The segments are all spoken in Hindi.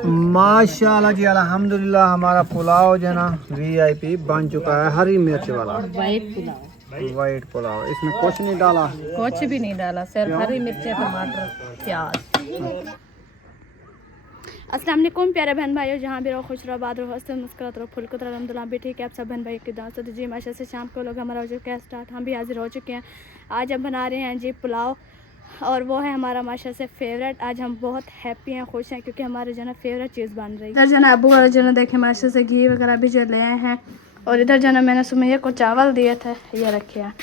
माशाल्लाह जी, अल्हम्दुलिल्लाह। हमारा पुलाव जो है ना VIP बन चुका है, हरी मिर्च वाला वाइट पुलाव। इसमें कुछ नहीं डाला, कुछ भी नहीं डाला, सिर्फ हरी मिर्च, टमाटर, प्याज। अस्सलाम वालेकुम प्यारे बहन भाइयों, जहाँ भी रहो खुश रहो, आबाद रहो, हंसते मुस्कुराते रहो, फुल कुतरा अलहम्दुलिल्लाह भी ठीक है। आप सब बहन भाई की दावत तो जी माशा से शाम को लोग हमारा हो चुका है स्टार्ट, हम भी हाजिर हो चुके हैं। आज हम बना रहे हैं जी पुलाव, और वो है हमारा माशा से फेवरेट। आज हम बहुत हैप्पी हैं, खुश हैं, क्योंकि हमारे जो है फेवरेट चीज़ बन रही है। इधर जो है अबू और जो देखे माशा से घी वगैरह भी जो ले आए हैं, और इधर जो है मैंने सुमैया को चावल दिए थे, ये रखे हैं।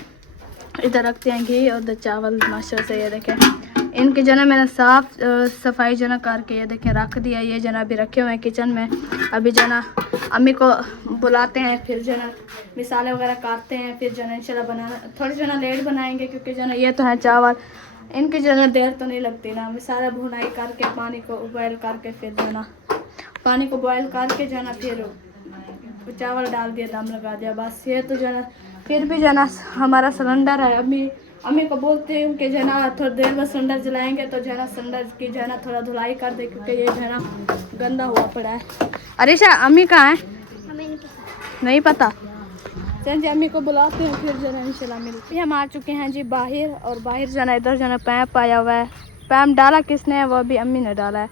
इधर रखते हैं घी और चावल माशा से, ये देखें इनके जना मैंने साफ सफाई जना करके ये देखें रख दिया। ये जना अभी रखे हुए हैं किचन में। अभी जना अम्मी को बुलाते हैं, फिर जना मिसाले वगैरह काटते हैं, फिर जना इंशाल्लाह बनाना थोड़ी जना लेट बनाएंगे, क्योंकि जना ये तो है चावल, इनकी जना देर तो नहीं लगती ना। मिसाला भुनाई करके पानी को बॉयल करके, फिर जना पानी को बॉयल करके जना फिर चावल डाल दिया, दम लगा दिया, बस। ये तो जना फिर भी जना हमारा सिलेंडर है। अम्मी को बोलते हूँ कि जना थोड़ी देर में सिलेंडर जलाएंगे, तो जना सिलेंडर की जना थोड़ा धुलाई कर दे, क्योंकि ये जना गंदा हुआ पड़ा है। अरीशा अम्मी कहाँ है? हमें नहीं पता। चल जी अम्मी को बुलाते हैं, फिर जना इंशाल्लाह मिलते। हम आ चुके हैं जी बाहर, और बाहर जना इधर जना पैप आया हुआ है। पैप डाला किसने है? वो अभी अम्मी ने डाला है,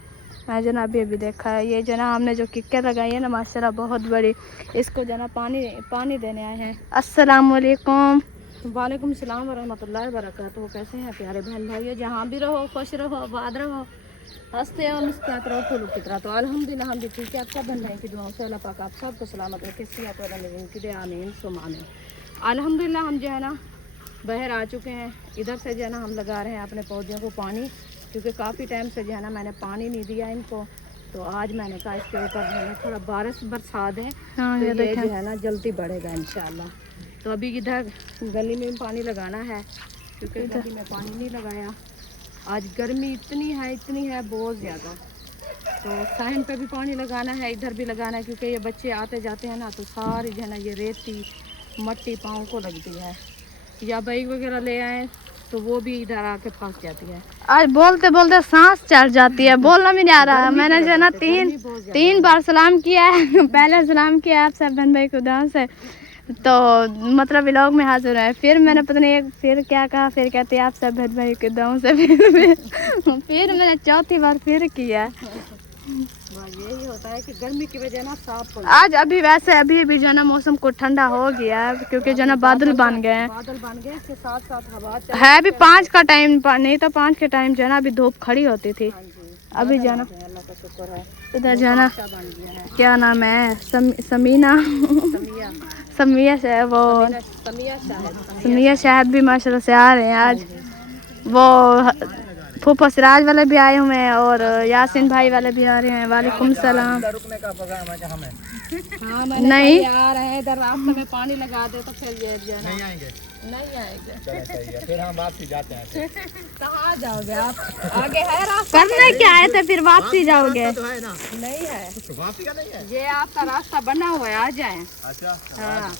मैं जना अभी देखा है। ये जना हमने जो किक्कर लगाई है ना माशाल्लाह बहुत बड़ी, इसको जना पानी देने आए हैं। अस्सलाम वालेकुम। वालेकुम सलाम वरहमतुल्लाहि वबरकातुहू। कैसे हैं प्यारे बहन भाइयों, जहाँ भी रहो खुश रहो, आबाद रहो, हंसते और मुस्कुराते रहो, फूल की तरह। तो अल्हम्दुलिल्लाह हम भी ठीक है। आप सब बहन भाई की दुआओं से अल्लाह पाक आप सबको सलामत रखे, सेहत वाला की दे, आमीन सुम आमीन। अल्हम्दुलिल्लाह हम जो है ना बाहर आ चुके हैं। इधर से जो है ना हम लगा रहे हैं अपने पौधों को पानी, क्योंकि काफ़ी टाइम से जो है ना मैंने पानी नहीं दिया इनको। तो आज मैंने कहा इसके ऊपर जो है थोड़ा बारिश बरसात है, तो ये जो है ना जल्दी बढ़ेगा इंशाल्लाह। तो अभी इधर गली में पानी लगाना है, क्योंकि गली में पानी नहीं लगाया। आज गर्मी इतनी है बहुत ज़्यादा। तो साइन पे भी पानी लगाना है, इधर भी लगाना है, क्योंकि ये बच्चे आते जाते हैं ना, तो सारी जो है ना ये रेती मट्टी पाँव को लगती है, या बाइक वगैरह ले आए तो वो भी इधर आके फंस जाती है। आज बोलते बोलते सांस चढ़ जाती है, बोलना भी नहीं आ रहा। मैंने जो है ना तीन बार सलाम किया है। पहले सलाम किया आप सब बहन भाई खुदा से, तो मतलब व्लॉग में हाजिर है। फिर मैंने पता नहीं फिर क्या कहा, फिर कहते आप सब बहन भाई के दाओं से, फिर मैंने चौथी बार फिर किया। यही होता है कि गर्मी की वजह ना साफ आज अभी वैसे अभी भी जो है ना मौसम को ठंडा हो गया है, क्योंकि जो है ना बादल बन गए हैं। इसके साथ साथ हवा है भी 5 का टाइम, नहीं तो 5 के टाइम जो है ना अभी धूप खड़ी होती थी। अभी जो है ना अल्लाह का शुक्र है, इधर जो है ना क्या नाम है, समिया से वो समिया शायद भी माशाल्लाह से आ रहे हैं आज। वो फूफा सिराज वाले भी आए हुए हैं, और यासिन भाई वाले भी आ रहे हैं। वालेकुम सलाम। रुकने का प्रोग्राम है हमें? हाँ, नहीं आ रहे हैं इधर, रास्ते में पानी लगा दे तो फिर ये नहीं आएंगे। चलो सही है, फिर हम वापसी जाते हैं। कहाँ जाओगे आप? आगे है रास्ता, करने क्या आए थे, फिर वापसी जाओगे? तो है ना? नहीं है, वापसी का नहीं है, ये आपका रास्ता बना हुआ है, आ जाए। अच्छा हाँ,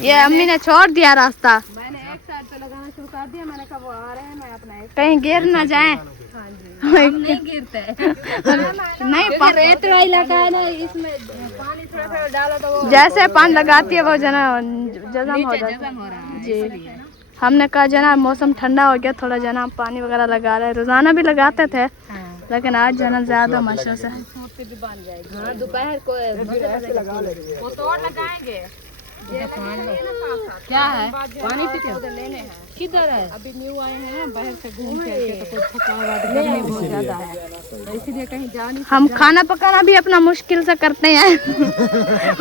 ये अम्मी ने छोड़ दिया रास्ता। मैंने एक साइड पे लगाना शुरू कर दिया, मैंने कहा वो आ रहे हैं, मैं अपना कहीं गिर ना जाए। हाँ जी, हम नहीं गिरते। नहीं, रेत वाला इलाका है ना, इसमें पानी थोड़ा थोड़ा डालो तो वो जैसे पानी लगाती है वो जना जज़म हो जाता है जी। हमने कहा जना मौसम ठंडा हो गया, थोड़ा जना पानी वगैरह लगा रहे, रोजाना भी लगाते थे, लेकिन आज जना ज्यादा माशा से भी बन जाएगी। दोपहर को वो तोड़ लगाएंगे। क्या है पानी लेने हैं, किधर है? अभी न्यू आए हैं बाहर से घूम के, तो कुछ थकावट गर्मी बहुत ज्यादा है, तो इसीलिए कहीं जा नहीं। हम खाना पकाना भी अपना मुश्किल से करते हैं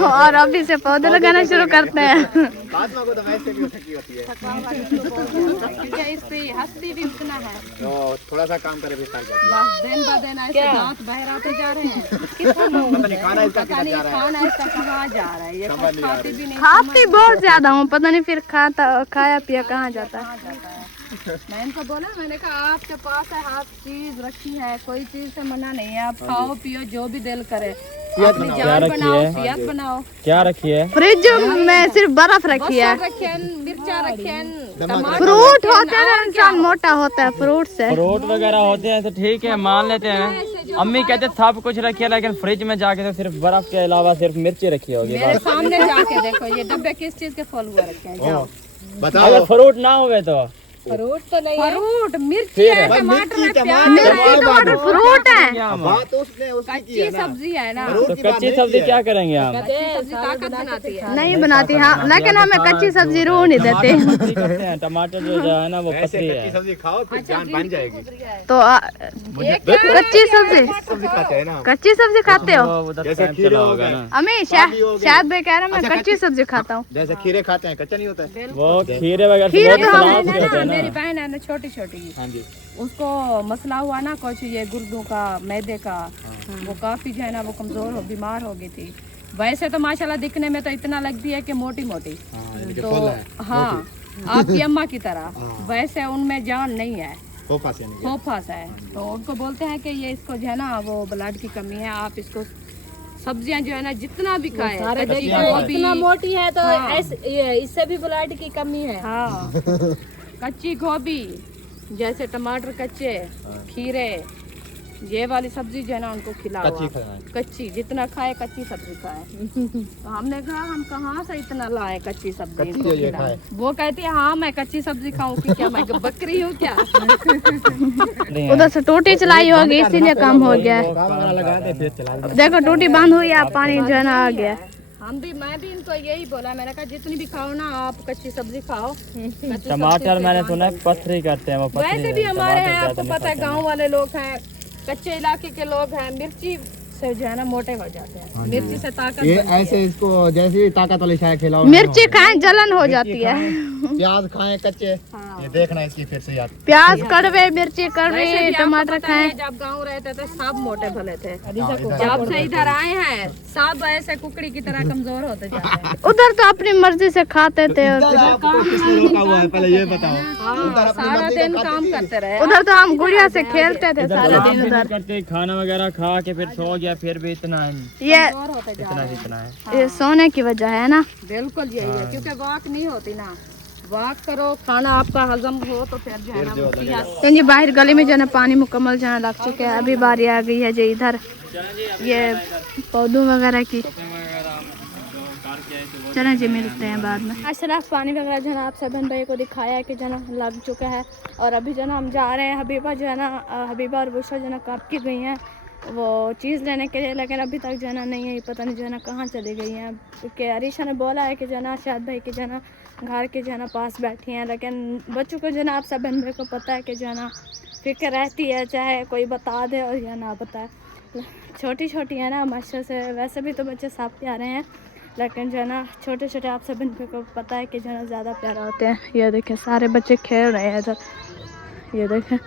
और अभी से पौधे लगाना शुरू करते हैं। हंसती भी उतना है, थोड़ा सा काम करे बस दिन ब दिन ऐसे दांत बाहर आते जा रहे हैं। खाना इसका कहाँ जा रहा है, ये खाती भी नहीं, खाती बहुत ज्यादा हूँ, पता नहीं फिर खाया पिया कहाँ जाता है। मैं इनको बोला, मैंने कहा आपके पास है हर चीज रखी है, कोई चीज से मना नहीं है, आप खाओ पियो जो भी दिल करे, अपनी जान बनाओ, सेहत बनाओ। क्या रखी है? फ्रिज में सिर्फ बर्फ रखी है, मिर्चा रखी है, फ्रूट होते हैं, इंसान मोटा होता है फ्रूट से। फ्रूट वगैरह होते हैं तो ठीक है मान लेते हैं। जो अम्मी कहते सब कुछ रखिए लेकिन फ्रिज में जाके तो सिर्फ बर्फ के अलावा सिर्फ मिर्ची रखी होगी। मेरे सामने जाके देखो ये डब्बे किस चीज के फल हुए रखे हैं। जाओ अगर फ्रूट ना हुए तो फ्रूट तो नहीं है, फ्रूट मिर्ची है, टमाटर है, प्याज है, टमाटर फ्रूट है, बात उसने उसकी की कच्ची है ना। सब्जी है ना। तो कच्ची सब्जी क्या करेंगे हम? सब्जी ताकत बनाती है। नहीं बनाती हाँ, लेकिन हमें कच्ची सब्जी रूह नहीं देते। सब्जी करते हैं, टमाटर जो है ना वो पतली है। सब्जी खाओ फिर जान बन जाएगी। तो कच्ची सब्जी खाते हैं ना। कच्ची सब्जी खाते हो? वो उधर जैसे टाइम खीरे चला हो होगा गए। ना। अम्मी शायद भाई कह रहा मैं कच्ची सब्जी खाता हूँ। जैसे खीरे खाते हैं, कच्चा नहीं होता है। वो खीरे वगैरह खीरे बहुत तो हम- सलाद के होते हैं मेरी ना। बहन है ना छोटी छोटी, हाँ जी। उसको मसला हुआ ना कुछ ये गुर्दों का, मैदे का, वो काफी जो है ना वो कमजोर हो बीमार हो गई थी। वैसे तो माशाल्लाह दिखने में तो इतना लगती है कि मोटी मोटी, तो हाँ आपकी अम्मा की तरह, वैसे उनमें जान नहीं है, फोफास है। तो उनको बोलते हैं कि ये इसको जो है ना वो ब्लड की कमी है, आप इसको सब्जियां जो है ना जितना भी खाए, कच्ची गोभी, इतना मोटी है तो हाँ। इससे भी ब्लड की कमी है। हाँ कच्ची गोभी, जैसे टमाटर कच्चे, खीरे, ये वाली सब्जी जो है ना उनको खिलाओ। कच्ची जितना खाए कच्ची सब्जी खाए। तो हमने कहा हम कहाँ से इतना लाए कच्ची सब्जी इनको खिलाएं। वो कहती है हाँ मैं कच्ची सब्जी खाऊं कि क्या मैं बकरी हूँ क्या? उधर से टूटी चलाई होगी इसीलिए कम हो गया है। देखो टूटी बंद हुई है, पानी जो है ना आ गया। मैं भी इनको यही बोला, मैंने कहा जितनी भी खाओ ना आप कच्ची सब्जी खाओ। कच्ची टमाटर सब्जी मैंने से सुना है पथरी करते हैं वो पथरी। वैसे भी हमारे टमाटर यहाँ आपको ज्यादा नहीं पता है खाते हैं। गांव वाले लोग हैं, कच्चे इलाके के लोग हैं, मिर्ची से जो है ना मोटे हो जाते हैं। मिर्ची से ताकत ये बनती है। ऐसे इसको जैसे ताकत वाली चाय खिलाओ। मिर्ची खाएं जलन हो जाती है। प्याज खाएं कच्चे। हाँ। ये देखना इसकी फिर से याद। प्याज कड़वे, मिर्ची वैसे कड़वे, भी आपको टमाटर पता है, खाएं। जब गांव रहते थे सब मोटे भले थे, जब से इधर आए हैं सब ऐसे कुकड़ी की तरह कमजोर होते जा रहे हैं। उधर तो अपनी मर्जी से खाते थे और किसने रोका हुआ है पहले ये बताओ। हाँ, सारा दिन काम करते रहे। उधर तो हम गुड़िया से खेलते थे सारे दिन काम उधर। करके खाना वगैरह खा के फिर सो गया, फिर भी इतना ये कमजोर होते जा रहे हैं। इतना है। ये सोने की वजह है ना। बिल्कुल यही है, क्योंकि वॉक नहीं होती ना, वॉक करो, खाना आपका हजम हो तो फिर जो है ना वो सेहत- तो ये बाहर गली में जो है ना पानी मुकम्मल जो है लग चुके हैं। अभी बारी आ गई है जो इधर ये पौधों वगैरह की। चलें जी मिलते हैं बाद में। माशाल्लाह पानी वगैरह जो है ना आप सब बहन भाई को दिखाया है कि जो है ना लग चुका है। और अभी जो है ना हम जा रहे हैं, हबीबा जो है ना हबीबा और बुशरा जो है ना कब की गई हैं वो चीज़ लेने के लिए, लेकिन अभी तक जो है ना नहीं है, पता नहीं जो है ना कहाँ चली गई हैं। क्योंकि अरीशा ने बोला है कि जो है ना शायद भाई के जो है ना घर के जो है ना पास बैठी हैं, लेकिन बच्चों को जो है ना आप सब बहन भाई को पता है कि जो है ना फिक्र रहती है, चाहे कोई बता दे और या ना बताए। छोटी छोटी है ना माशा से, वैसे भी तो बच्चे सब प्यारे हैं, लेकिन जो है ना छोटे छोटे आप सब बहन भाई को पता है कि जो है ना ज़्यादा प्यारा होते हैं। ये देखें सारे बच्चे खेल रहे हैं इधर, ये देखें।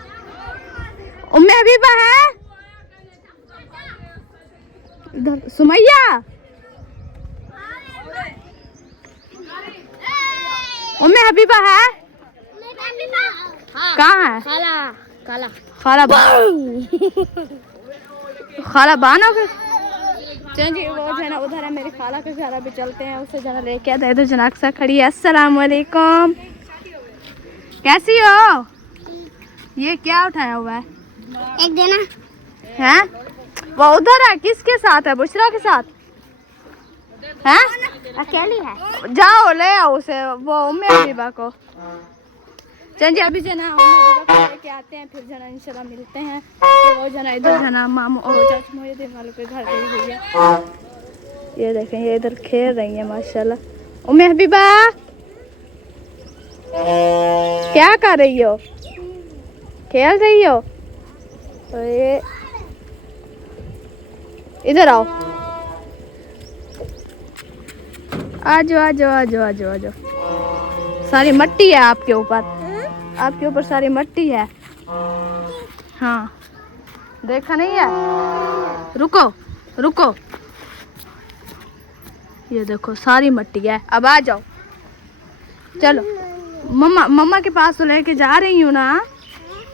उम्मे हबीबा है इधर, सुमैया उम्मे हबीबा है कहाँ है? काला काला खाला खाला बानो के चल जी, वो जो है ना उधर है मेरी खाला के घर, अभी चलते हैं उसे जना लेके आता है। इधर जना अक्सर खड़ी है। अस्सलाम वालेकुम, कैसी हो? ये क्या उठाया हुआ है? एक देना हैं? वो उधर है, किसके साथ है? बुशरा के साथ हैं? अकेली है। जाओ ले आओ उसे, वो उम्मे हबीबा को। चल जी अभी जना उम्मे हबीबा को लेके आते हैं, फिर जना इंशाल्लाह मिलते हैं कि वो जना इधर जना मामू और चाचू मोहिद्दीन वालों के घर गई हुई है। ये देखें ये इधर खेल रही है माशाल्लाह। उम्मे हबीबा क्या कर रही हो? खेल रही हो? तो ये इधर आओ, आजो आजो आजो आजो आजो। सारी मट्टी है आपके ऊपर, आपके ऊपर सारी मट्टी है। हाँ देखा नहीं है? रुको रुको, ये देखो सारी मट्टी है। अब आ जाओ, चलो मम्मा मम्मा के पास तो लेके जा रही हूँ ना।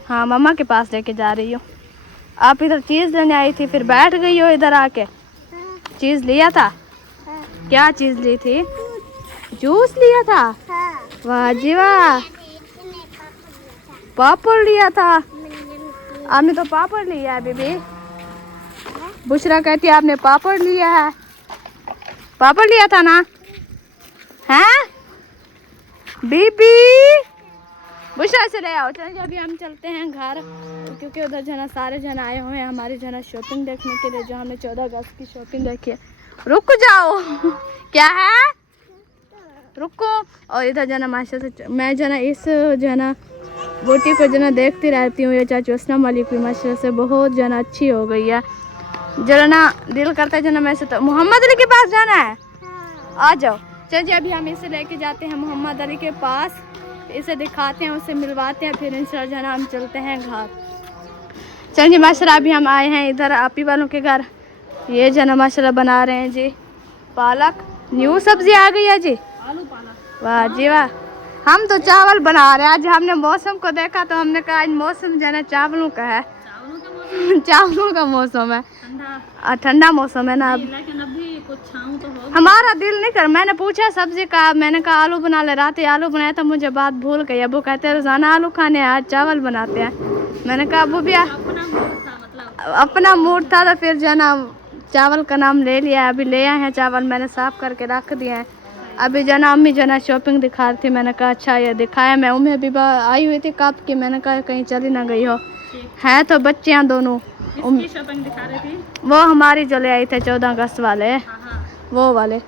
हाँ मम्मा के पास लेके जा रही हूँ। आप इधर चीज़ लेने आई थी, फिर बैठ गई हो इधर आके। चीज़ लिया था? क्या चीज़ ली थी? जूस लिया था? वाह जी वाह, पापड़ लिया था? आमी तो पापड़ लिया है बीबी। बुशरा कहती है आपने पापड़ लिया है, पापड़ लिया था ना, हैं बीबी? बुशरा से ले आओ। चलिए अभी हम चलते हैं घर, क्योंकि उधर जना सारे जन आए हुए हैं हमारे जना शॉपिंग देखने के लिए, जो हमने 14 अगस्त की शॉपिंग देखी है। रुक जाओ क्या है, रुको। और इधर जना माशा से मैं जना इस जना बोटी को जना देखती रहती हूँ। ये चाचू असलम वालेकुम, माशा से बहुत जना अच्छी हो गई है। जरा ना दिल करता है जना मैं से तो मोहम्मद अली के पास जाना है, आ जाओ। चलिए अभी हम इसे लेके जाते हैं मोहम्मद अली के पास, इसे दिखाते हैं, उसे मिलवाते हैं, फिर इंशाल्लाह जना हम चलते हैं घर। चलिए माशाल्लाह अभी हम आए हैं इधर आपी वालों के घर। ये जना माशाल्लाह बना रहे हैं जी पालक, न्यू सब्जी आ गई है जी, आलू पालक। वाह जी वाह। हम तो चावल बना रहे हैं। आज हमने मौसम को देखा तो हमने कहा आज मौसम जना चावलों का है, चावलों का मौसम है, ठंडा मौसम है ना। अब लेकिन अभी कुछ छाँव तो हो। हमारा दिल नहीं कर, मैंने पूछा सब्जी का, मैंने कहा आलू बना ले, रात आलू बनाया था, मुझे बात भूल गई। अब वो कहते हैं रोजाना आलू खाने, आज चावल बनाते हैं। मैंने कहा अबू भैया अपना मूड था तो फिर जना चावल का नाम ले लिया। अभी ले आए हैं चावल, मैंने साफ करके रख दिए हैं। अभी जना अम्मी जना शॉपिंग दिखा रही थी, मैंने कहा अच्छा ये दिखाया। मैं उम्मीद भी आई हुई थी कब की, मैंने कहा कहीं चली ना गई हो। है तो बच्चियाँ दोनों। शॉपिंग दिखा रही थी वो हमारी जो ले आई थे 14 अगस्त वाले, वो वाले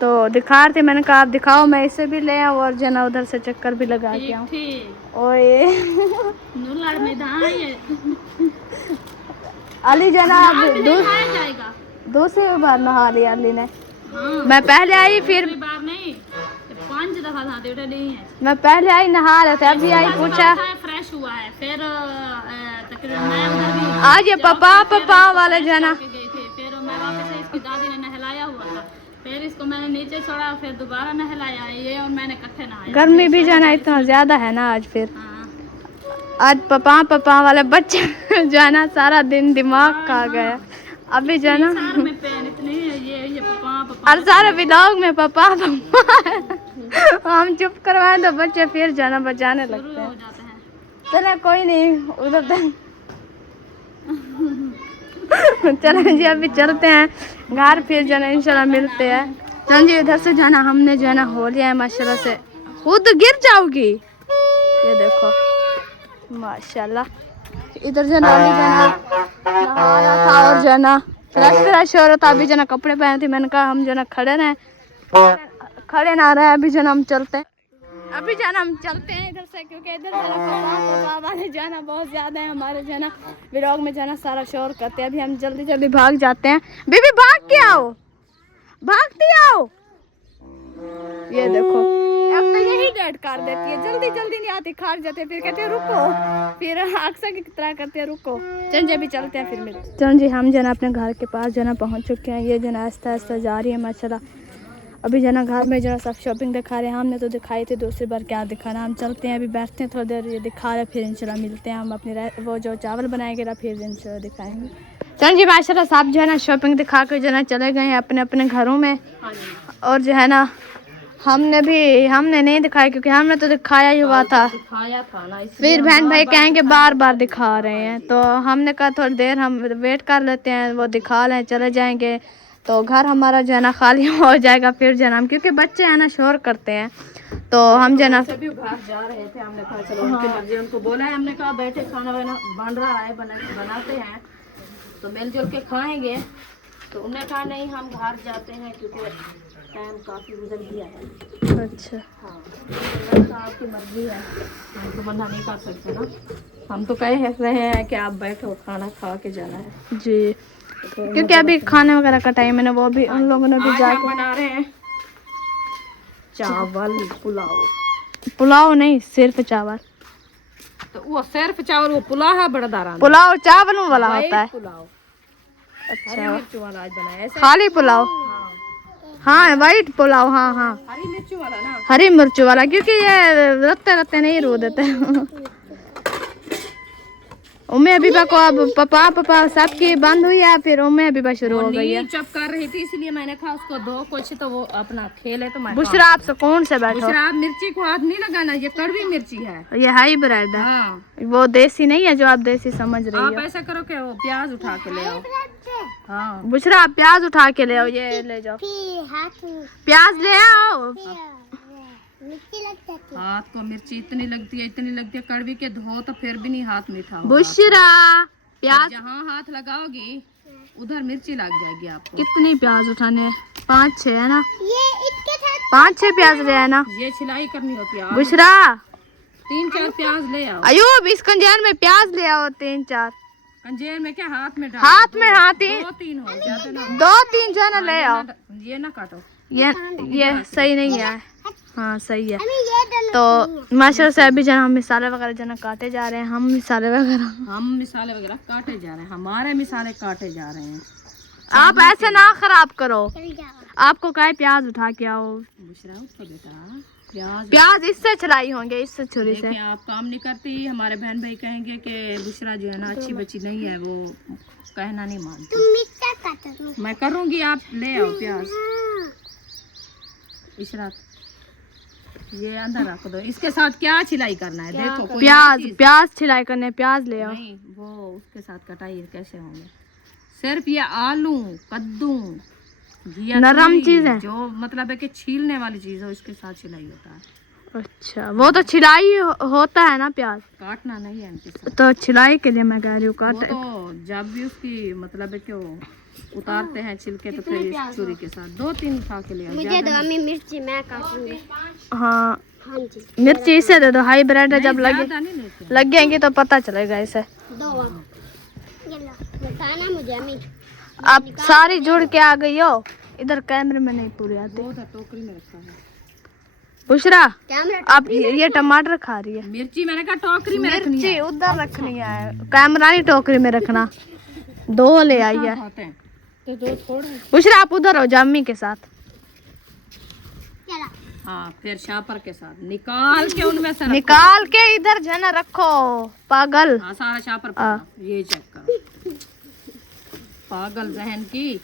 तो दिखा रहे थे। मैंने कहा आप दिखाओ, मैं इसे भी ले आऊँ और जना उधर से चक्कर भी लगा के आऊँ। ओए अली जना दूसरी बार नहा लिया अली ने। मैं पहले आई, फिर बार नहीं 5 दफा नहाते उठे नहीं है। मैं पहले आई नहा रहे थे, अभी आई पूछा फ्रेश हुआ है। फिर तकरीबन मैं उधर भी आज ये पापा वाले जना गई थी। फिर मैं वापस से इसकी दादी ने नहलाया हुआ था, फिर इसको मैंने नीचे छोड़ा, फिर दोबारा नहलाया ये और मैंने इकट्ठे नहाया। गर्मी भी जाना इतना ज्यादा है ना आज। फिर आज पापा वाले बच्चे जाना सारा दिन दिमाग खा गया। अभी जाना में पेन इतने ये पापा और सारे व्लॉग में पापा हम चुप करवाएं तो बच्चे फिर जाना बचाने लगते हैं। जाते हैं। चले कोई नहीं उधर चलो जी अभी चलते हैं घर, फिर जाना इंशाल्लाह मिलते हैं। चल जी इधर से जाना हमने जो है ना हो लिया है माशाल्लाह से। खुद गिर जाओगी, ये देखो माशाल्लाह। इधर जना अभी जना नहा रहा था और जना फ्रेश हो रहा था। अभी जना कपड़े पहने थे, मैंने कहा हम जना खड़े ना रहे, अभी जना हम चलते हैं। अभी जाना हम चलते हैं इधर से, क्योंकि इधर जाना पापा वाले जाना बहुत ज़्यादा है हमारे जाना व्लॉग में जाना सारा शोर करते हैं। अभी हम जल्दी भाग जाते हैं। बीबी भाग के आओ, भागती आओ। ये देखो अब तो यही डेट कर देती है, जल्दी नहीं आती, खाट जाते, फिर कहते हैं रुको, फिर अक्सर की तरह करते हैं रुको। चल जी अभी चलते हैं, फिर मिलते। चल जी हम जना अपने घर के पास जना पहुँच चुके हैं। ये जना आस्ता जा रही है माशाल्लाह। अभी जना घर में जना सब शॉपिंग दिखा रहे हैं, हमने तो दिखाई थी, दूसरी बार क्या दिखाना। हम चलते हैं अभी, बैठते हैं थोड़ी देर, ये दिखा रहे, फिर इंशाल्लाह मिलते हैं। हम अपने वो जो चावल बनाएंगे ना फिर इंशाल्लाह दिखाएंगे। चल जी माशाल्लाह सब जो है ना शॉपिंग दिखा के जना चले गए हैं अपने घरों में। और जो है ना हमने नहीं दिखाया, क्योंकि हमने तो दिखाया ही हुआ था ना। फिर बहन भाई कहेंगे बार दिखा रहे हैं, तो हमने कहा थोड़ी देर हम वेट कर लेते हैं, वो दिखा लें चले जाएंगे तो घर हमारा जो है ना खाली हो जाएगा। फिर जो है ना क्योंकि बच्चे हैं ना शोर करते हैं, तो हम जो है ना सभी घर जा रहे थे, हमने कहा चलो उनकी मर्जी, उनको बोला है, हमने कहा बैठे खाना वाना बन रहा है, बनाते हैं तो मिलजुल के खाएंगे। तो उन्होंने कहा नहीं हम घर जाते हैं क्योंकि टाइम काफ़ी गुजर गया है। अच्छा हाँ तो आपकी मर्जी है, हम तो मना नहीं कर सकते ना। हम तो कह रहे हैं कि आप बैठो खाना खा के जाना है जी, क्योंकि अभी खाने वगैरह का टाइम है ना, वो भी उन लोगों ने भी जाके बना रहे हैं चावल पुलाव नहीं सिर्फ चावल। तो वो सिर्फ चावल, वो पुलाव है बड़ा दारा पुलाव चावलों वाला होता है। पुलाव अच्छा मिर्च वाला आज बनाया ऐसे। खाली पुलाव, हाँ वाइट पुलाव, हाँ हरी मिर्च वाला ना, हरी मिर्च वाला, क्योंकि ये रत्ते नहीं रो देते। उम्मे हबीबा को अब पापा सबकी बंद हुई है, फिर उम्मे हबीबा शुरू हो गई है। नींद जब कर रही थी इसलिए मैंने कहा उसको दो कुछ तो वो अपना खेले तो मैं बुशरा आप सुकून से बैठो। बुशरा आप मिर्ची को हाथ नहीं लगाना, ये कड़वी मिर्ची है। ये हाइब्रिड है, हाँ वो देसी नहीं है जो आप देसी समझ रही आप हो। ऐसा करो कि वो प्याज उठा के ले आओ। हाँ बुशरा आप प्याज उठा के ले आओ, ये ले जाओ प्याज ले आओ। हाथ को मिर्ची इतनी लगती है कड़वी के धो तो फिर भी नहीं हाथ मीठा होगा। बुशरा प्याज जहाँ हाथ लगाओगी उधर मिर्ची लग जाएगी आपको। कितनी प्याज उठाने हैं? 5-6 है ना, 5-6 प्याज ले है ना। ये छिलाई करनी होती है। बुशरा 3-4 प्याज ले आओ। अयूब इस कंजेर में प्याज ले आओ 3-4। कंजेर में क्या हाथ में डाल? हाथ में हाथ ही 2-3 हो जाते ना। 2-3 जो है ना ले आओ। ये ना काटो। ये सही नहीं है। हाँ सही है। तो माशाल्लाह से अभी जना हम मिसाले वगैरह जना काटे जा रहे हैं। हम मिसाले वगैरह काटे जा रहे हैं, हमारे मिसाले काटे जा रहे हैं। आप ऐसे ना खराब करो। आपको कहे प्याज उठा के आओ। बुशरा उठो बेटा, प्याज इससे चलाई होंगे, इससे छुरी से। देखिए आप काम नहीं करती, हमारे बहन भाई कहेंगे कि बुशरा जो है ना अच्छी बच्ची नहीं है, वो कहना नहीं मानती। मैं करूँगी, आप ले आओ प्याज। इशरात ये अंदर रख दो। इसके साथ क्या छिलाई करना है? देखो कोई प्याज छिलाई करने, प्याज ले आओ। नहीं, वो उसके साथ कटाई कैसे होंगे? सिर्फ ये आलू, कद्दू, घिया, नरम चीज है जो मतलब है कि छीलने वाली चीज है, उसके साथ छिलाई होता है। अच्छा, वो तो छिलाई होता है ना, प्याज काटना नहीं है इनके साथ। तो छिलाई के लिए मैं कह रही हूँ वो काट। तो जब भी उसकी मतलब है कि वो उतारते हैं छिलके तो फिर इस छुरी के साथ 2-3 उठा के ले आओ। मुझे दो अम्मी, मिर्ची मैं काटूंगी। हाँ हाँ जी, मिर्ची इसे दे दो, हाइब्रिड है, जब ज्यादा नहीं लेते। लगेंगी तो पता चलेगा इसे। दो ये लो, बताना मुझे अम्मी। आप सारी जुड़ के आ गई हो, इधर कैमरे में नहीं पूरी आती। वो तो टोकरी में रखा है। बुशरा कैमरा आप ये टमाटर खा रही है। मिर्ची मैंने कहा टोकरी में रखनी मिर्ची उधर रखनी है, कैमरा नहीं टोकरी में रखना। 2 ले आई है। खाते हैं तो 2 छोड़। बुशरा आप उधर हो जामी के साथ। चला हाँ, फिर शापर के साथ निकाल के उनमें से निकाल के इधर जना रखो पागल। हाँ, सारा शापर पकड़ो। ये चेक करो, पागल जहन की।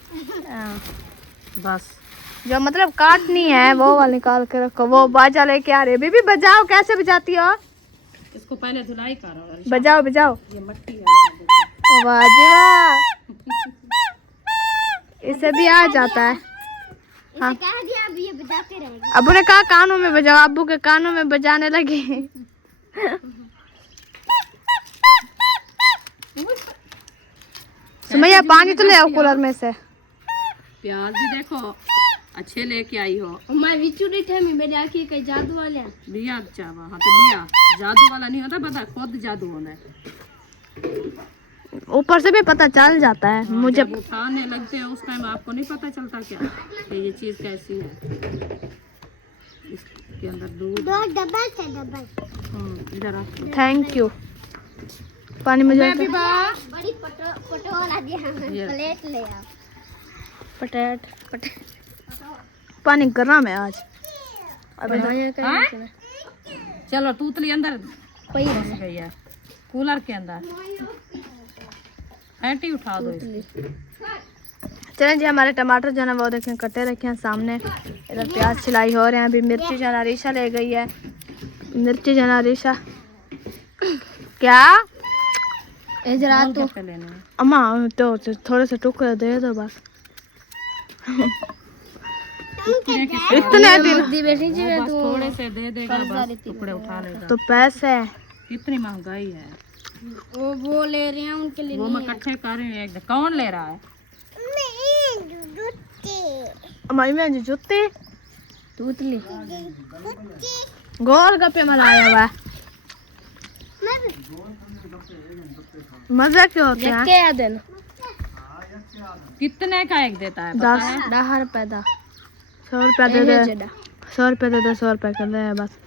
बस जो मतलब काटनी है वो वाला निकाल के रखो। वो बाजा लेके आ रही है। बीबी बजाओ, कैसे बजाती हो? इसको पहले धुलाई करो। बजाओ बजाओ। ये मट्टी है। वाह जी वाह, इसे भी आ जाता है। हाँ, कह दिया, अब ये बजाते रहेगी। अबू ने कहा कानों में बजाओ, अबू के कानों में बजाने लगे। सुमैया पानी तो ले आओ कूलर में से। प्याज भी देखो अच्छे लेके आई हो। मैं विचू नहीं थे, मेरे आँखें कहीं जादू वाले हैं। लिया चावा? हाँ तो लिया। जादू वाला नहीं होता, पता खुद जादू होना है। ऊपर से भी पता चल जाता है मुझे। जब उठाने लगते हैं उस टाइम आपको नहीं पता चलता क्या कि ये चीज कैसी है। इसके अंदर दूध। दो डबल थे, डबल। इधर आ। Thank you. पानी मुझे बड़ी पटोला दिया हमें, प्लेट ले आओ। पटेट पानी गर्म है आज। चलो तूतली अंदर घुस गई है कूलर के अंदर। ऐंटी उठा दो इसकी। चलें जी, हमारे टमाटर जो है ना वो देखें कटे रखे हैं सामने। इधर प्याज छिलाई हो रहे हैं। अभी मिर्ची जो है ना रीशा ले गई है। मिर्ची जो है ना रीशा क्या जरा तो अम्मा तो थोड़े से टुकड़े दे दो बस। इतने दिन बेटी जी बस थोड़े से दे देगा, बस टुकड़े उठा लेगा। तो पैसे कितनी महंगाई है। वो ले रहे हैं उनके लिए। वो मैं इकट्ठे कर रही हूँ। एकदम कौन ले रहा है? हमारी में जो जूते तूतली गोल गप्पे मलाया हुआ है। मजे के होते हैं। क्या देना? कितने का एक देता है? पता है? 10 रुपए दा। 100 रुपया दे दे। 100 रुपया दे दे। 100 रुपया कर दे बस।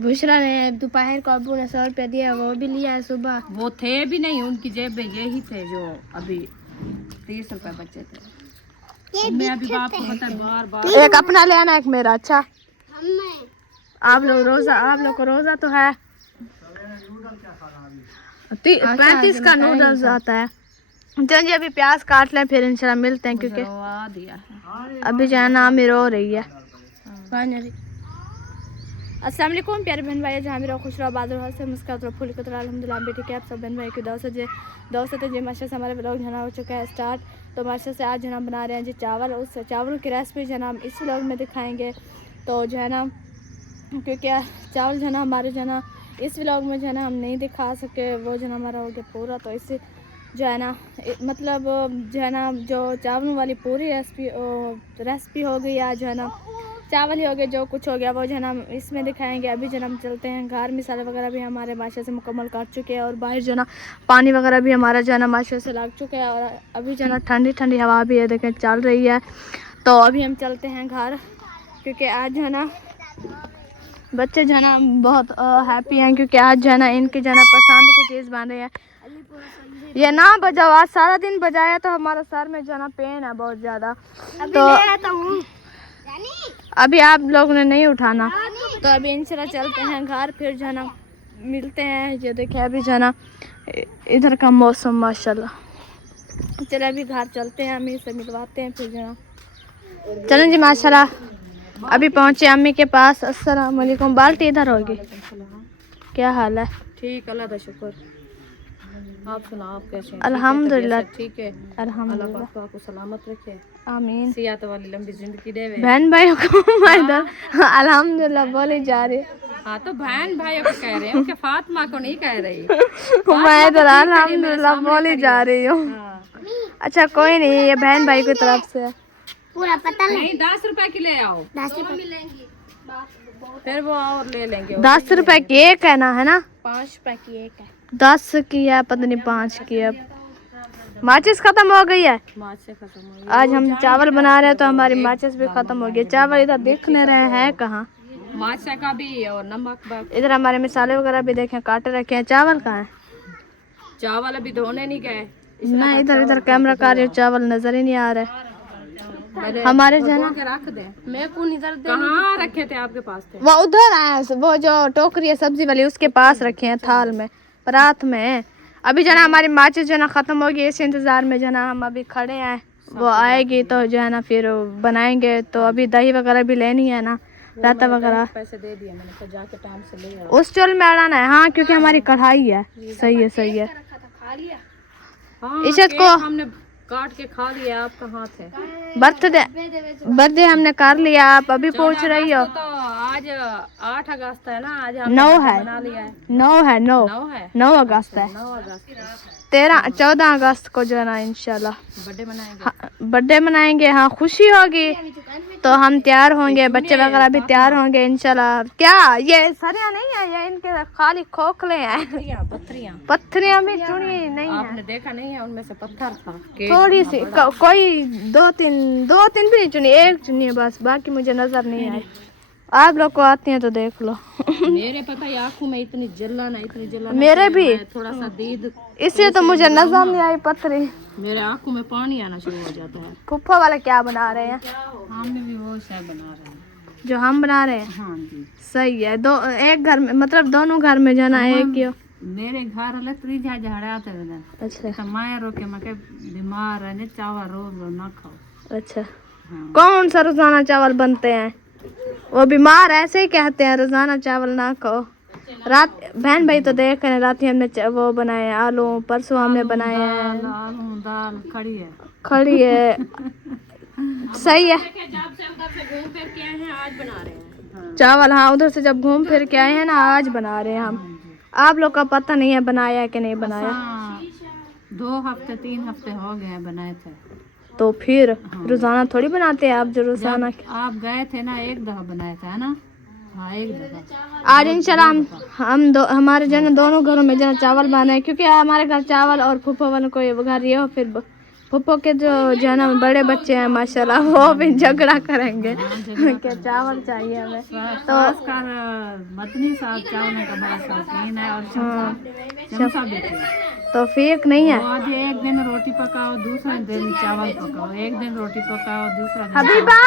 बुशरा ने दोपहर को अबू ने 100 रुपया दिया, वो भी लिया है सुबह। वो थे भी नहीं उनकी जेब में, यही थे जो अभी 30 रुपए बचे थे। मैं अभी बाप को पता है बार बार। एक अपना ले आना, एक मेरा। अच्छा आप लोग को रोजा तो है 35 का नूडल्स आता है। चलो जी अभी प्याज काट लें फिर इंशाल्लाह मिलते हैं, क्योंकि अभी जो है ना आमिर हो रही है। अस्सलाम वालेकुम प्यारे बहन भाई, जहाँ मेरा खुश रहो बादल से मुस्कुरात रहो फूल कतरा अल्हम्दुलिल्लाह बेटी के आप सब बहन भाई की दोस्त जी माशा से हमारे व्लॉग जना हो चुका है स्टार्ट। तो माशा से आज जना बना रहे हैं जी चावल। उस चावल की रेसिपी जना हम इस व्लॉग में दिखाएंगे। तो जो है ना क्योंकि चावल जना हमारे जना इस व्लॉग में जना हम नहीं दिखा सके, वो जना हमारा हो गया पूरा। तो इससे जो है ना मतलब जो है ना जो चावलों वाली पूरी रेसिपी हो गई या जो है ना चावल ही हो गए, जो कुछ हो गया वो जो है ना हम इसमें दिखाएंगे। अभी जो हम चलते हैं घर, मिसाले वगैरह भी हमारे माशा से मुकम्मल काट चुके हैं और बाहर जो है ना पानी वगैरह भी हमारा जो है ना माशा से लग चुका है और अभी जो है ना ठंडी ठंडी हवा भी है देखें चल रही है। तो अभी हम चलते हैं घर, क्योंकि आज जो है ना बच्चे जो है ना बहुत हैप्पी हैं, क्योंकि आज जो है ना इनकी जो है ना पसंद की चीज़ बन रही है। ये ना बजाओ, आज सारा दिन बजाया तो हमारा सर में जो है ना पेन है बहुत ज़्यादा। तो अभी आप लोग ने नहीं उठाना, तो अभी इंशाल्लाह चलते हैं घर, फिर जो है ना मिलते हैं। ये देखिए अभी जो है ना इधर का मौसम माशाल्लाह। चलो अभी घर चलते हैं, अम्मी से मिलवाते हैं, फिर जो है ना चलें जी माशाल्लाह। अभी पहुँचे अम्मी के पास। अस्सलाम वालेकुम। बाल्टी इधर होगी। क्या हाल है? ठीक, अल्लाह का शुक्र। आप सुनाओ, आप कैसे हैं? अल्हम्दुलिल्लाह ठीक है। अल्हम्दुलिल्लाह, अल्लाह आपको सलामत रखे, आमीन। सियात वाली लंबी जिंदगी देवे। बहन भाइयों को मैं इधर अल्हम्दुलिल्लाह बोली जा रही। हाँ तो बहन भाइयों को कह रहे हैं कि फातिमा को नहीं कह रही। मैं इधर अल्हम्दुलिल्लाह बोली जा रही हूँ। अच्छा कोई नहीं, ये बहन भाई की तरफ से है। पूरा पता नहीं 10 रुपए की ले आओ, 10 रुपए फिर वो और ले लेंगे। 10 रुपए की एक है ना, है ना? 5 रुपए की एक है। 10 की है, पता नहीं 5 की है। माचिस खत्म हो गई है। माचिस खत्म हो गई। आज हम चावल बना रहे हैं तो हमारी माचिस भी खत्म हो गई। चावल इधर दिख नहीं रहे हैं कहाँ। माचिस का भी और नमक इधर हमारे मिसाले वगैरह भी देखें काटे रखे हैं। चावल कहाँ है? चावल अभी धोने नहीं गए। मैं इधर कैमरा कर रही हूँ, चावल नजर ही नहीं आ रहे हमारे जना। रख दे। मैं कौन इधर कहाँ रखे थे? आपके पास थे? वो उधर आया, वो जो टोकरी है सब्जी वाली उसके पास रखे हैं थाल में, परात में। अभी जना हमारी माचिस जो है ना ख़त्म होगी, इस इंतज़ार में जो ना हम अभी खड़े हैं। वो आएगी तो जो है ना फिर बनाएंगे। तो अभी दही वगैरह भी लेनी है ना, रायता वगैरह। पैसे दे दिए मैंने, तो जाके टाइम से ले आओ। उस चुल में अड़ाना है। हाँ क्योंकि हमारी कढ़ाई है। सही है सही है। हाँ, इशत को हमने काट के खा लिया। आप कहाँ थे? बर्थडे हमने कर लिया। आप अभी पूछ रही हो? तो आज 8 अगस्त है ना, आज हमने 9 है। बना लिया है। 9 है। 9 है। 9 अगस्त है। 9 अगस्त 14 अगस्त को जो है ना इंशाल्लाह बर्थडे मनाएंगे। हाँ, बर्थडे मनाएंगे। हाँ खुशी होगी तो हम तैयार होंगे, बच्चे वगैरह भी तैयार होंगे इंशाल्लाह। क्या ये सरिया नहीं है, ये इनके खाली खोखले हैं। पत्थरियाँ भी चुनी नहीं है। आपने देखा नहीं है? उनमें से पत्थर था थोड़ी सी कोई दो तीन भी नहीं चुनी, एक चुनी है बस, बाकी मुझे नजर नहीं आई। आप लोग को आती हैं तो देख लो। मेरे पता है आँखों में इतनी जलन है, मेरे भी थोड़ा सा दीद, इसलिए तो मुझे नजर नहीं आई पत्थरी। मेरे आँखों में पानी आना शुरू हो जाता है। फुफ्फा वाला क्या बना रहे हैं? हमने भी वो शायद बना रहे हैं जो हम बना रहे हैं। हाँ जी सही है। दो एक घर में, मतलब दोनों घर में जाना एक ही हो। मेरे घर वाले 3 झाड़ा आते हैं। अच्छा माया रोके मैं बीमार है, चावल रोज ना खाओ। अच्छा। कौन सा रोजाना चावल बनते हैं? वो बीमार ऐसे ही कहते हैं रोजाना चावल ना खाओ। रात बहन भाई तो देख रहे हैं, रात ही हमने वो बनाए हैं आलू, परसों हमने बनाए हैं दाल खड़ी है। सही है। चावल हाँ उधर से जब घूम फिर के आए हैं ना, आज बना रहे हैं हम। आप लोग का पता नहीं है बनाया है कि नहीं बनाया। 2 हफ्ते 3 हफ्ते हो गए बनाए थे। तो फिर रोजाना थोड़ी बनाते हैं आप, जो रोजाना। आप गए थे ना, एक दफा बनाया था ना? हाँ एक दफा। आज इंशाल्लाह हमारे जन दोनों घरों में जन चावल बना है, क्योंकि हमारे घर चावल और फूफा वालों को ये घर ये हो। फिर फूफो के जो जन बड़े बच्चे हैं माशाल्लाह, वो भी झगड़ा करेंगे क्या चावल चाहिए हमें। तो मतनी साहब चावल का बड़ा शौकीन है और चमचा भी है। तो फेक नहीं है। आज एक दिन रोटी पकाओ, दूसरे दिन चावल पकाओ, एक दिन रोटी पकाओ, दूसरा दिन हबीबा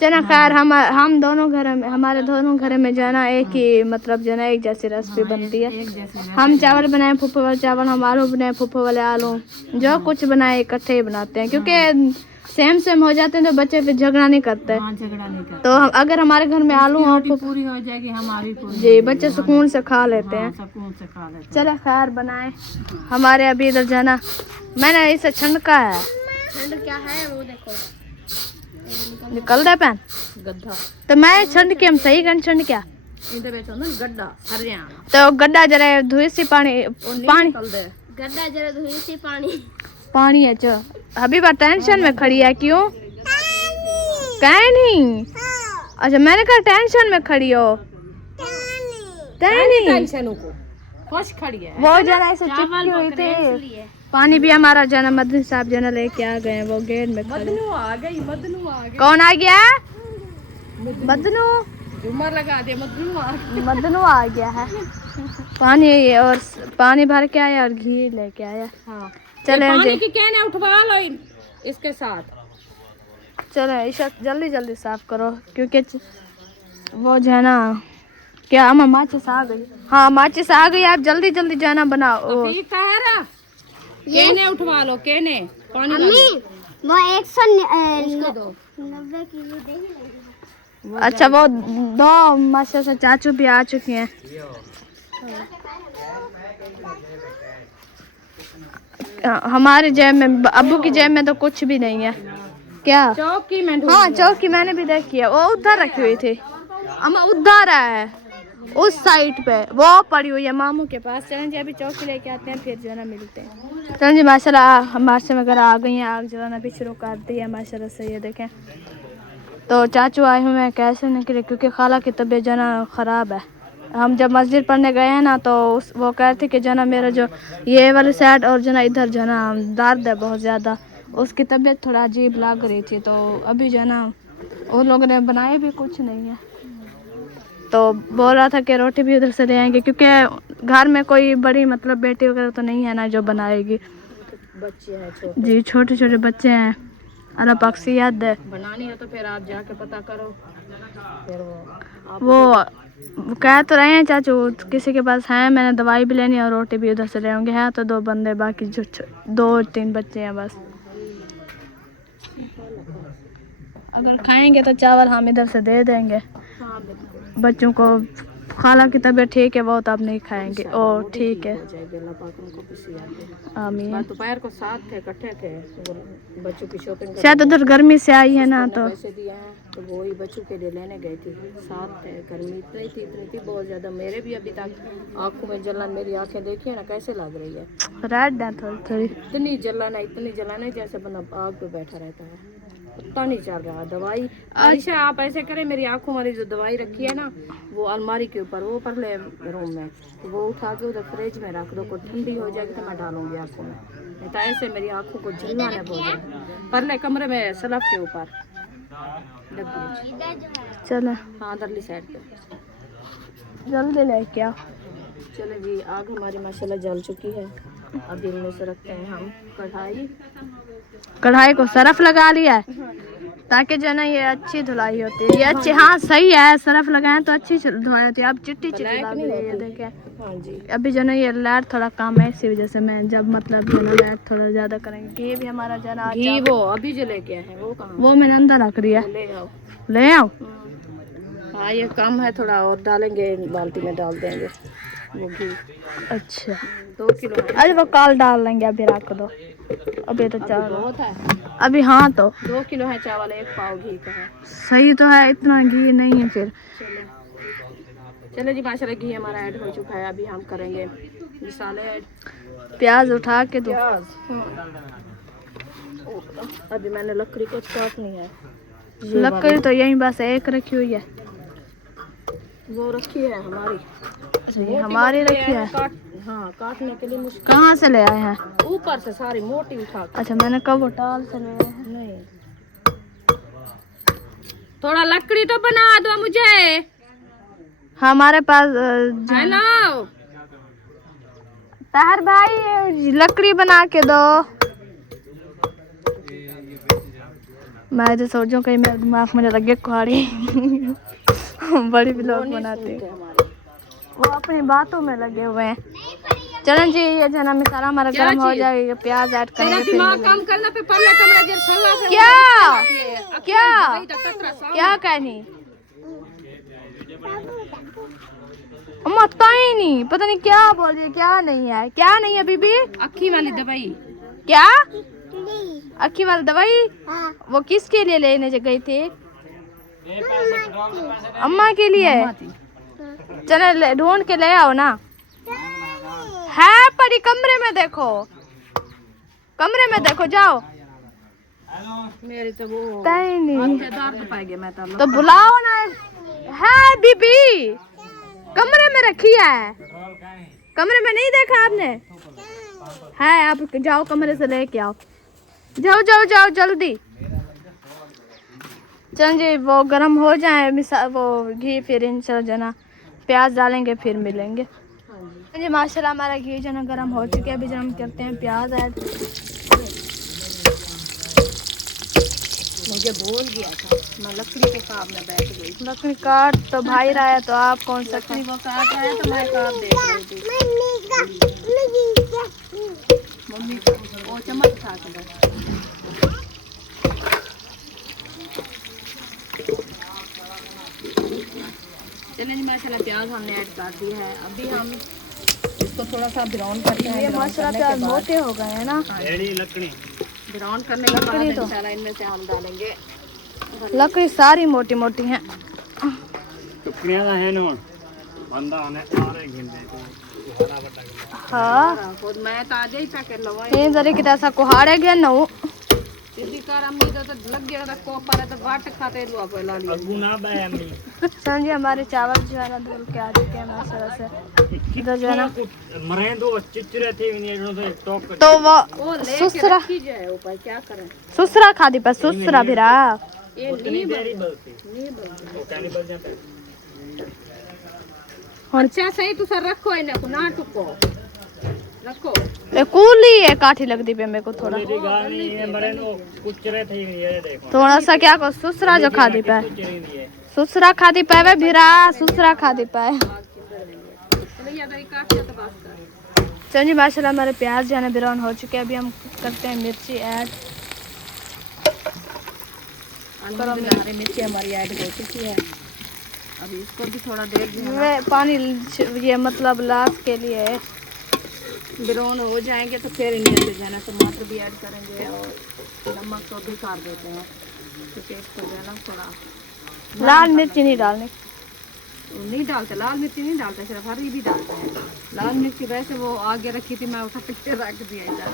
चना खैर हम दोनों घर में, हमारे दोनों घर में जो है ना एक ही मतलब जो है ना एक जैसी रेसिपी बनती है। हम चावल बनाए फूफे वाले चावल, हम आलू बनाए फूफे वाले आलू, जो कुछ बनाए इकट्ठे ही बनाते हैं, क्योंकि सेम हो जाते हैं तो बच्चे फिर झगड़ा नहीं करते। तो अगर हमारे घर में आलू हो पूरी हो जाएगी हमारी जी, बच्चे सुकून से खा लेते हैं। चलो खैर बनाए। हमारे अभी इधर जाना, मैंने इसे छंडका है। ठंड क्या है वो देखो। निकल रहा पैन गड्ढा तो मैं छंड के हम सही गन छंड क्या इधर बैठो ना, गड्ढा हरियाणा तो गड्ढा जरा धुई सी पानी गड्ढा जरा धुई सी पानी है जो अभी बात टेंशन में खड़ी है। क्यों कहीं नहीं? अच्छा मैंने कहा टेंशन में खड़ी हो। टेंशन को खुश खड़ी है वो जना ऐसे चिपकी हुई थी। पानी भी हमारा जना मदनू साहब जना लेके आ गए हैं, वो गेट में खड़े। मदनू आ गई। कौन आ गया? मदनू। झूमर लगा दे, मदनू आ गया है। पानी और पानी भर के आया और घी लेके आया। हाँ चले पानी की कैन उठवा लो इसके साथ। चलो ईशा जल्दी साफ करो, क्योंकि वो जो है ना क्या हम माचिस आ गई। हाँ माचिस आ गई, आप जल्दी जाना बनाओ। केने उठवा लो, केने पानी मम्मी वो 190 किलो दे। अच्छा वो दो माशा से चाचू भी आ चुके हैं। हमारे जेब में, अब्बू की जेब में तो कुछ भी नहीं है। क्या चौकी में? हाँ चौकी मैंने भी देखी है, वो उधर रखी हुई थी। हम उधर है उस साइड पे, वो पड़ी हुई है मामू के पास। चलें जी अभी चौकी लेके आते हैं, फिर जो है ना मिलते हैं। चलें जी माशाल्लाह हमारे वगैरह आ गई हैं, आग जलाना भी शुरू कर दी है माशाल्लाह से। ये देखें तो चाचू आए हुए हैं, कैसे निकले क्योंकि खाला की तबीयत जो है ना ख़राब है। हम जब मस्जिद पढ़ने गए हैं ना तो वो कह रहे थे कि जो ना मेरा जो ये वाली साइड और जो ना इधर जो ना दर्द है बहुत ज़्यादा, उसकी तबीयत थोड़ा अजीब लग रही थी। तो अभी जो ना उन लोगों ने बनाए भी कुछ नहीं है, तो बोल रहा था कि रोटी भी उधर से ले आएंगे, क्योंकि घर में कोई बड़ी मतलब बेटी वगैरह तो नहीं है ना जो बनाएगी। बच्चे हैं जी छोटे बच्चे हैं। अल्लाह पाक सेहत दे। बनानी है तो फिर आप जाके पता करो। फिर वो कह तो रहे हैं चाचू किसी के पास है, मैंने दवाई भी लेनी है और रोटी भी उधर से ले आऊँगे। हैं तो 2 बंदे, बाकी जो 2-3 बच्चे हैं बस। अगर खाएंगे तो चावल हम इधर से दे देंगे बच्चों को। खाला की तबीयत ठीक है, वो तो अब नहीं खाएंगे। ओ ठीक है, आमीन। दोपहर को साथ थे, इकट्ठे थे, बच्चों की शॉपिंग शायद उधर गर्मी से आई है ना, तो पैसे दिए हैं तो वो ही बच्चों के लिए लेने गई थी। साथ थे, गर्मी इतनी थी बहुत ज़्यादा। मेरे भी अभी तक आँखों में जलन, मेरी आँखें देखिए ना कैसे लग रही है। रेड है थोड़ी। इतनी जलन है जैसे बंदा आग पे बैठा रहता है, पता नहीं चल रहा। दवाई आयशा आप ऐसे करें, मेरी आंखों वाली जो दवाई रखी है ना वो अलमारी के ऊपर, वो पर ले रूम में, तो वो उठा के उधर फ्रिज में रख दो। कोई ठंडी हो जाएगी तो मैं डालूंगी आंखों में, नहीं तो ऐसे मेरी आंखों को जलन है बहुत ज़्यादा। पर ले कमरे में सलफ के ऊपर चलो हाँ अदरली साइड पे जल्दी लेके आओ। चले जी, आग हमारी माशाल्लाह जल चुकी है। अब इनमें से रखते हैं हम कढ़ाई को सरफ लगा लिया है ताकि जो ना ये अच्छी धुलाई होती है। ये अच्छी, हाँ सही है, सरफ लगाएं तो अच्छी धुलाई होती है। अब चिट्टी लग रही है, ये देखें। हाँ जी अभी जो ना ये लाइट थोड़ा कम है, इसी वजह से मैं जब मतलब जो ना लाइट थोड़ा ज़्यादा करेंगे। घी भी हमारा जो ना घी वो अभी जो लेके आए हैं वो कहाँ? वो मैंने अंदर रख दिया, ले आओ। हाँ ये कम है थोड़ा, और डालेंगे बाल्टी में डाल देंगे वो घी। अच्छा 2 किलो है। अरे वो कल डाल लेंगे, अभी रख दो। अभी तो चावल बहुत है अभी, हाँ तो 2 किलो है चावल, 1 पाव घी का है। सही तो है, इतना घी नहीं है फिर। चलो जी माशाल्लाह घी हमारा ऐड हो चुका है। अभी हम करेंगे मसाले ऐड। प्याज उठा के दो। प्याज अभी मैंने लकड़ी को काटनी है। लकड़ी तो यहीं बस एक रखी हुई है, वो रखी है हमारी। अच्छा ये हमारी रखी है। हाँ काटने के लिए मुश्किल। कहाँ से ले आए हैं? ऊपर से सारी मोटी उठा के। अच्छा मैंने कब उटाल से ले आए हैं। नहीं थोड़ा लकड़ी तो बना दो मुझे। हमारे पास हेलो ताहर भाई लकड़ी बना के दो। मैं तो सोचूं कहीं मेरे दिमाग में लगे कुहाड़ी बड़ी ब्लॉग बनाते हैं, वो अपनी बातों में लगे हुए हैं। चलन जी ये जना मसाला हमारा गर्म हो जाएगा, प्याज ऐड करेंगे फिर दिमाग मिलेंगे। काम करना पे पल्ले कमरा जर सल्ला से क्या क्या क्या कहनी अम्मा ही नहीं, पता नहीं क्या बोल रही है, क्या नहीं है, क्या नहीं है बीबी, अक्खी वाली दवाई क्या अक्खी वाली दवाई, वो किसके लिए लेने गई थी? अम्मा के लिए। चले ढूंढ के ले आओ ना, है परी कमरे में देखो, कमरे में देखो जाओ। मेरी तो वो नहीं दर्द पाएगी मैं तो बुलाओ ना, है बीबी कमरे में रखी है, कमरे में नहीं देखा आपने? है आप जाओ कमरे से लेके आओ, जाओ जाओ जाओ जल्दी। चल जी वो गरम हो जाए वो घी, फिर इंशाल्लाह जना प्याज डालेंगे फिर मिलेंगे जी। माशाल्लाह हमारा घी जना गरम हो चुके हैं, अभी हम करते हैं प्याज ऐड। मुझे भूल गया था, मैं लकड़ी के काम में बैठ गई। लकड़ी काट तो भाई रहा है, तो आप कौन सा लकड़ी वो काट रहा है तो मैं काम देख रही थी। मम्मी वो चम्मच उठा के दो। चलिए जी माशाल्लाह प्याज हमने ऐड कर दिया है, अभी हम इसको थोड़ा सा ब्राउन करते हैं। ये माशाल्लाह प्याज मोटे हो गए हैं ना, ब्राउन करने के बाद इंशाल्लाह इनमें से हम डालेंगे। लकड़ी सारी मोटी मोटी हैं। हाँ खुद मैं ताजा ही पैकेट लगा ये जरी की ऐसा कुहाड़े गया ना वो इसी कार अम्मी तो लग गया था कोप पर तो वाट खाते रुआ पहला लिया सन जी हमारे चावल जो है ना धुल के आ चुके हैं माशाल्लाह से। इधर जो है ना तो वो सुसरा की जाए ऊपर क्या करें। सुसरा खादी पर सुसरा भी रहा ये नहीं अच्छा सही तू सर रखो इन्हें को ना टुको रखो। ए कूली है काठी लग दी पे मेरे को थोड़ा थोड़ा सा क्या को सुसरा जो खादी पे सुसरा खादी पे वे भिरा सुसरा खादी पे। चलो जी माशाल्लाह हमारे प्याज जो है ना ब्राउन हो चुके हैं, अभी हम करते हैं मिर्ची ऐड। हमारी मिर्ची हमारी ऐड हो चुकी है, अभी इसको भी थोड़ा देर पानी ये मतलब लास्ट के लिए ब्राउन हो जाएंगे तो फिर इनमें से जो है ना टमाटर भी ऐड करेंगे और नमक तो भी कर देते हैं तो टेस्ट हो जाए ना थोड़ा। लाल मिर्ची नहीं डालनी, नहीं डालते लाल मिर्ची नहीं डालते, सिर्फ हरी भी डालते हैं। लाल मिर्ची वैसे वो आगे रखी थी मैं उठा के रख दिया इधर,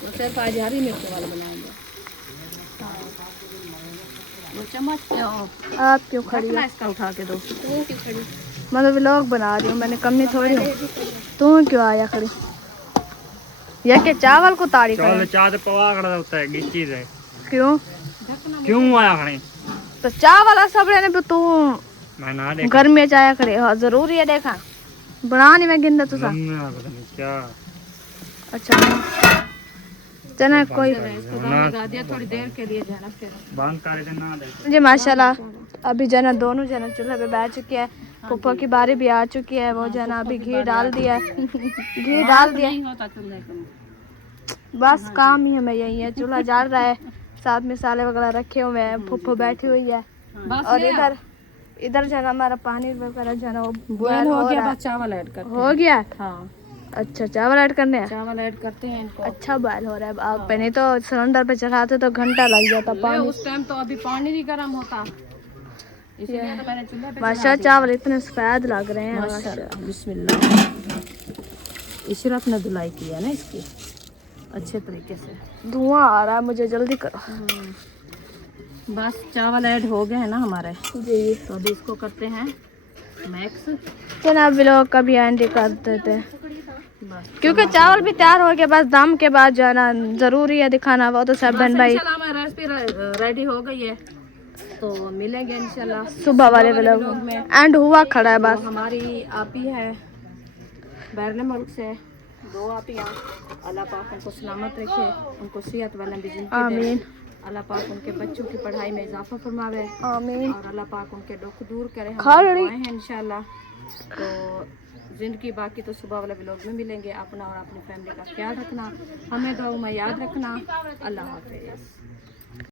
तो सिर्फ आज हरी मिर्च वाला बनाएंगे। वो चम्मच क्या आप क्यों खड़ी हो? इसका उठा के दो। तू क्यों खड़ी? मैं तो व्लॉग बना रही हूँ, मैंने कमी थोड़ी हूँ। तू क्यों आया खड़ी? या के चावल को ताड़ी कर चावल पवा कर होता है गिच्ची से क्यों आया खड़े तो चावल सब ने तू मैं ना घर में जाया करे। हाँ जरूरी है देखा बनानी में गिनदा तू सा क्या अच्छा चना कोई लगा दिया थोड़ी देर के लिए जाना फिर बंद कर देना दे जी माशाल्लाह अभी जना दोनों जना चूल्हे पे बैठ चुके हैं, पुप्पो की बारी भी आ चुकी है। वो जना अभी घी डाल दिया है घी डाल दिया बस काम ही हमें यही है। चूल्हा जल रहा है, साथ मसाले वगैरह रखे हुए हैं, पुप्पो बैठी हुई है और इधर इधर जना हमारा पानी वगैरह जना वो बॉयल हो गया, बस चावल ऐड कर हो गया। हाँ अच्छा चावल ऐड करने हैं, चावल ऐड करते हैं इनको। अच्छा बॉयल हो रहा है आग पे, नहीं तो सिलेंडर पे चढ़ाते तो घंटा लग जाता पानी। उस टाइम तो अभी पानी नहीं गर्म होता, इसलिए तो मैंने चूल्हे पे माशा चावल इतने सफेद लग रहे हैं माशाल्लाह। बिस्मिल्लाह। इशरत ने धुलाई की है ना इसकी अच्छे तरीके से। धुआं आ रहा है, मुझे जल्दी करो। बस चावल ऐड हो गए हैं ना हमारे जी तो अभी इसको करते हैं मैक्स। जनाब व्लॉग का भी एंड कर देते हैं क्योंकि चावल भी तैयार हो गया, बस दम के बाद जो है ना जरूरी है दिखाना। वो तो सब बहन भाई हमारी रेसिपी रेडी हो गई है तो मिलेंगे इंशाल्लाह सुबह वाले व्लॉग में। एंड हुआ खड़ा है तो बस। हमारी आपी है बैरने मुल्क से, 2 आपियाँ, अल्लाह पाक उनको सलामत रखे, उनको सेहत वाला भी जिंदगी दे। आमीन। अल्लाह पाक उनके बच्चों की पढ़ाई में इजाफा फरमावे आमीन। और अल्लाह पाक उनके दुख दूर करे। खा हम रही। दुआएं हैं इंशाल्लाह। तो ज़िंदगी बाकी तो सुबह वाले व्लॉग में मिलेंगे। अपना और अपनी फैमिली का ख्याल रखना, हमें दुआ में याद रखना। अल्लाह हाफ़िज़।